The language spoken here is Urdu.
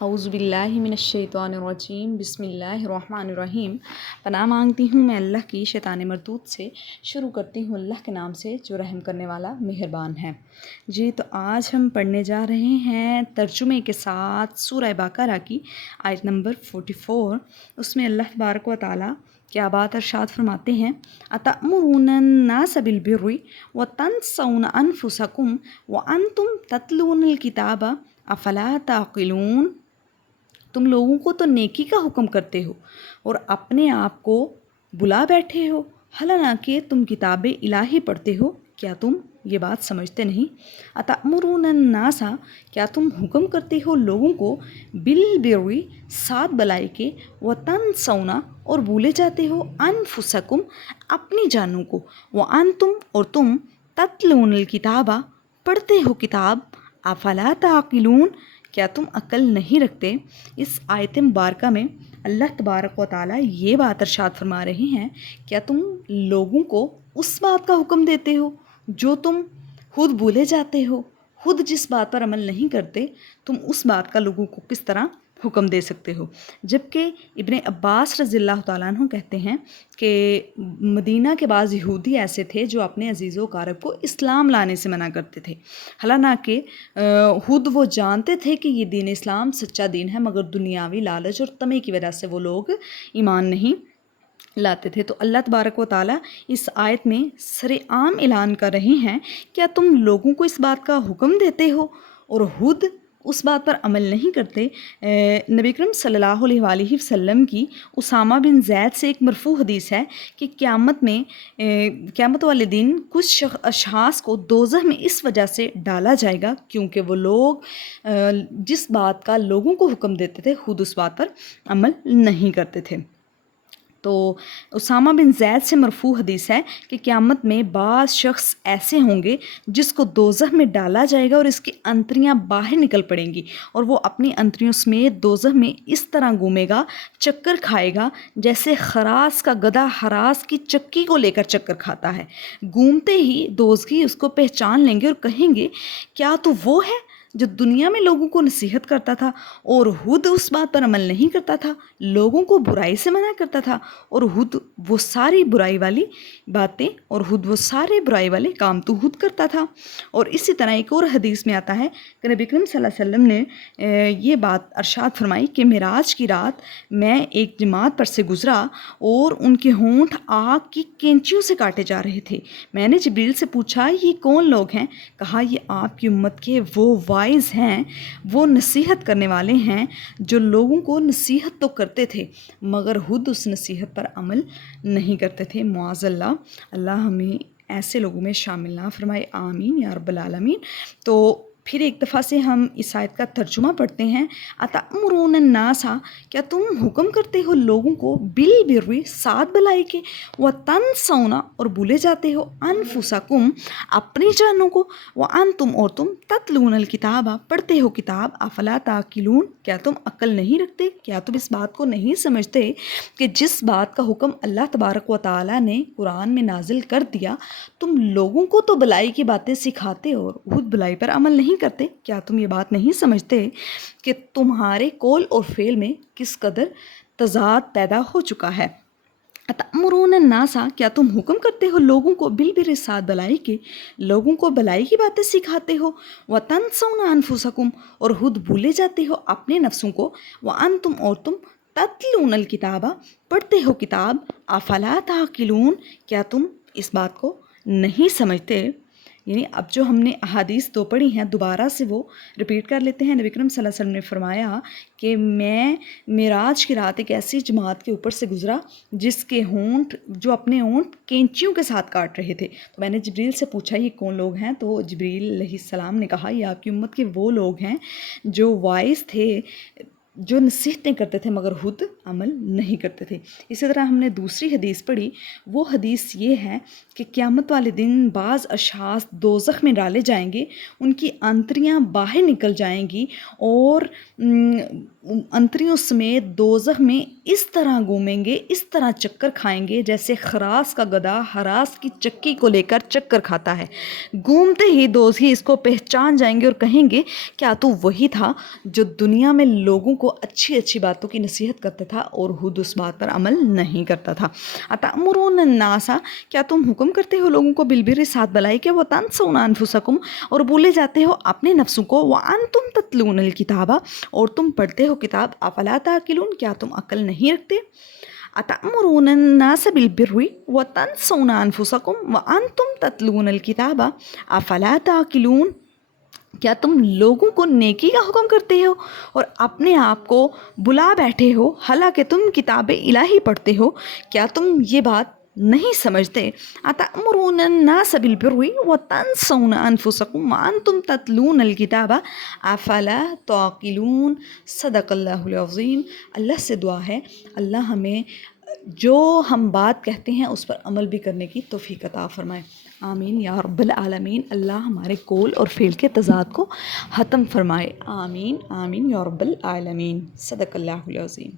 اعوذ باللہ من الشیطان الرجیم بسم اللہ الرحمن الرحیم۔ پناہ مانگتی ہوں میں اللہ کی شیطان مردود سے۔ شروع کرتی ہوں اللہ کے نام سے جو رحم کرنے والا مہربان ہے۔ جی تو آج ہم پڑھنے جا رہے ہیں ترجمے کے ساتھ سورہ بقرہ کی آیت نمبر 44۔ اس میں اللہ تبارک و تعالیٰ کیا بات ارشاد فرماتے ہیں، اَتَأْمُرُونَ النَّاسَ بِالْبِرِّ وَتَنْسَوْنَ أَنفُسَكُمْ وَأَنْتُمْ تَتْلُونَ الْكِتَابَ أَفَلَا تَعْقِلُونَ۔ تم لوگوں کو تو نیکی کا حکم کرتے ہو اور اپنے آپ کو بلا بیٹھے ہو، حالانکہ تم کتاب الہی پڑھتے ہو، کیا تم یہ بات سمجھتے نہیں؟ اَتَأْمُرُونَ النَّاسَ، کیا تم حکم کرتے ہو لوگوں کو، بِالْبِرِّ، ساتھ بلائی کے، وَتَنْسَوْنَ، اور بھولے جاتے ہو، أَنفُسَكُمْ، اپنی جانوں کو، وَأَنْتُمْ، اور تم، تَتْلُونَ الْكِتَابَ، پڑھتے ہو کتاب، أَفَلَا تَعْقِلُونَ، کیا تم عقل نہیں رکھتے؟ اس آیت مبارکہ میں اللہ تبارک و تعالیٰ یہ بات ارشاد فرما رہے ہیں، کیا تم لوگوں کو اس بات کا حکم دیتے ہو جو تم خود بھولے جاتے ہو؟ خود جس بات پر عمل نہیں کرتے، تم اس بات کا لوگوں کو کس طرح حکم دے سکتے ہو؟ جبکہ ابن عباس رضی اللہ تعالیٰ عنہ کہتے ہیں کہ مدینہ کے بعض یہودی ایسے تھے جو اپنے عزیز و اقارب کو اسلام لانے سے منع کرتے تھے، حالانکہ خود وہ جانتے تھے کہ یہ دین اسلام سچا دین ہے، مگر دنیاوی لالچ اور طمع کی وجہ سے وہ لوگ ایمان نہیں لاتے تھے۔ تو اللہ تبارک و تعالیٰ اس آیت میں سر عام اعلان کر رہے ہیں، کیا تم لوگوں کو اس بات کا حکم دیتے ہو اور خود اس بات پر عمل نہیں کرتے؟ نبی کریم صلی اللہ علیہ وآلہ وسلم کی اسامہ بن زید سے ایک مرفوع حدیث ہے کہ قیامت والے دن کچھ اشخاص کو دوزخ میں اس وجہ سے ڈالا جائے گا کیونکہ وہ لوگ جس بات کا لوگوں کو حکم دیتے تھے خود اس بات پر عمل نہیں کرتے تھے۔ تو اسامہ بن زید سے مرفوع حدیث ہے کہ قیامت میں بعض شخص ایسے ہوں گے جس کو دوزخ میں ڈالا جائے گا اور اس کی انتریاں باہر نکل پڑیں گی، اور وہ اپنی انتریوں سمیت دوزخ میں اس طرح گھومے گا، چکر کھائے گا، جیسے خراس کا گدھا ہراس کی چکی کو لے کر چکر کھاتا ہے۔ گھومتے ہی دوزخی اس کو پہچان لیں گے اور کہیں گے، کیا تو وہ ہے جو دنیا میں لوگوں کو نصیحت کرتا تھا اور خود اس بات پر عمل نہیں کرتا تھا، لوگوں کو برائی سے منع کرتا تھا، اور خود وہ ساری برائی والی باتیں اور خود وہ سارے برائی والے کام تو خود کرتا تھا۔ اور اسی طرح ایک اور حدیث میں آتا ہے کہ نبی کریم صلی اللہ علیہ وسلم نے یہ بات ارشاد فرمائی کہ معراج کی رات میں ایک جماعت پر سے گزرا اور ان کے ہونٹ آگ کی کینچیوں سے کاٹے جا رہے تھے۔ میں نے جبریل سے پوچھا، یہ کون لوگ ہیں؟ کہا، یہ آپ کی امت کے وہ وائز ہیں، وہ نصیحت کرنے والے ہیں جو لوگوں کو نصیحت تو کرتے تھے مگر خود اس نصیحت پر عمل نہیں کرتے تھے۔ معاذ اللہ، اللہ ہمیں ایسے لوگوں میں شامل نہ فرمائے، آمین یا رب العالمین۔ تو پھر ایک دفعہ سے ہم اس آیت کا ترجمہ پڑھتے ہیں، اَتَأْمُرُونَ النَّاسَ، کیا تم حکم کرتے ہو لوگوں کو، بِالْبِرِّ، ساتھ بلائی کے، وَتَنْسَوْنَ، اور بھولے جاتے ہو، أَنفُسَكُمْ، اپنی جانوں کو، وَأَنْتُمْ، اور تم، تَتْلُونَ الْكِتَابَ، پڑھتے ہو کتاب، أَفَلَا تَعْقِلُونَ، کیا تم عقل نہیں رکھتے؟ کیا تم اس بات کو نہیں سمجھتے کہ جس بات کا حکم اللہ تبارک و تعالیٰ نے قرآن میں نازل کر دیا، تم لوگوں کو تو بلائی کی باتیں سکھاتے اور خود بلائی پر عمل نہیں کرتے؟ کیا تم یہ بات نہیں سمجھتے کہ تمہارے قول اور فعل میں کس قدر تضاد پیدا ہو چکا ہے؟ اَتَأْمُرُونَ النَّاسَ، کیا تم حکم کرتے ہو لوگوں کو، بِالْبِرِّ، ساتھ بلائی کے، لوگوں کو بلائی کی باتیں سکھاتے ہو، وَتَنْسَوْنَ أَنفُسَكُمْ، اور خود بھولے جاتے ہو اپنے نفسوں کو، وَأَنْتُمْ، اور تم، تَتْلُونَ الْكِتَابَ، پڑھتے ہو کتاب، أَفَلَا تَعْقِلُونَ، کیا تم اس بات کو نہیں سمجھتے؟ یعنی اب جو ہم نے احادیث دو پڑھی ہیں دوبارہ سے وہ ریپیٹ کر لیتے ہیں۔ نبی کریم صلی اللہ علیہ وسلم نے فرمایا کہ میں معراج کی رات ایک ایسی جماعت کے اوپر سے گزرا جس کے ہونٹ، جو اپنے ہونٹ کینچیوں کے ساتھ کاٹ رہے تھے۔ تو میں نے جبریل سے پوچھا، یہ کون لوگ ہیں؟ تو جبریل علیہ السلام نے کہا، یہ آپ کی امت کے وہ لوگ ہیں جو وائس تھے، جو نصیحتیں کرتے تھے مگر خود عمل نہیں کرتے تھے۔ اسی طرح ہم نے دوسری حدیث پڑھی، وہ حدیث یہ ہے کہ قیامت والے دن بعض اشخاص دوزخ میں ڈالے جائیں گے، ان کی انتریاں باہر نکل جائیں گی اور انتریوں سمیت دوزخ میں اس طرح گھومیں گے، اس طرح چکر کھائیں گے جیسے خراس کا گدھا ہراس کی چکی کو لے کر چکر کھاتا ہے۔ گھومتے ہی دوز ہی اس کو پہچان جائیں گے اور کہیں گے کیا تو وہی تھا جو دنیا میں لوگوں کو اچھی اچھی باتوں کی نصیحت کرتا تھا اور خود اس بات پر عمل نہیں کرتا تھا۔ اتأمرون الناس، کیا تم حکم کرتے ہو لوگوں کو بالبر ساتھ بلائی کے، وتنسون انفسکم، اور بھولے جاتے ہو اپنے نفسوں کو، وانتم تتلون الکتاب، اور تم پڑھتے ہو کتاب، افلا تعقلون، کیا تم عقل نہیں رکھتے؟ اتأمرون الناس بالبر وتنسون انفسکم وانتم تتلون الکتاب افلا تعقلون، کیا تم لوگوں کو نیکی کا حکم کرتے ہو اور اپنے آپ کو بلا بیٹھے ہو حالانکہ تم کتاب الہی پڑھتے ہو؟ کیا تم یہ بات نہیں سمجھتے؟ اتأمرون الناس بالبر وتنسون انفسکم وانتم تتلون الکتاب افلا تعقلون۔ صدق اللہ العظیم۔ اللہ سے دعا ہے اللہ ہمیں جو ہم بات کہتے ہیں اس پر عمل بھی کرنے کی توفیق عطا فرمائے، آمین یا رب العالمین۔ اللہ ہمارے قول اور فعل کے تضاد کو ختم فرمائے، آمین آمین یا رب العالمین۔ صدق اللہ العظیم۔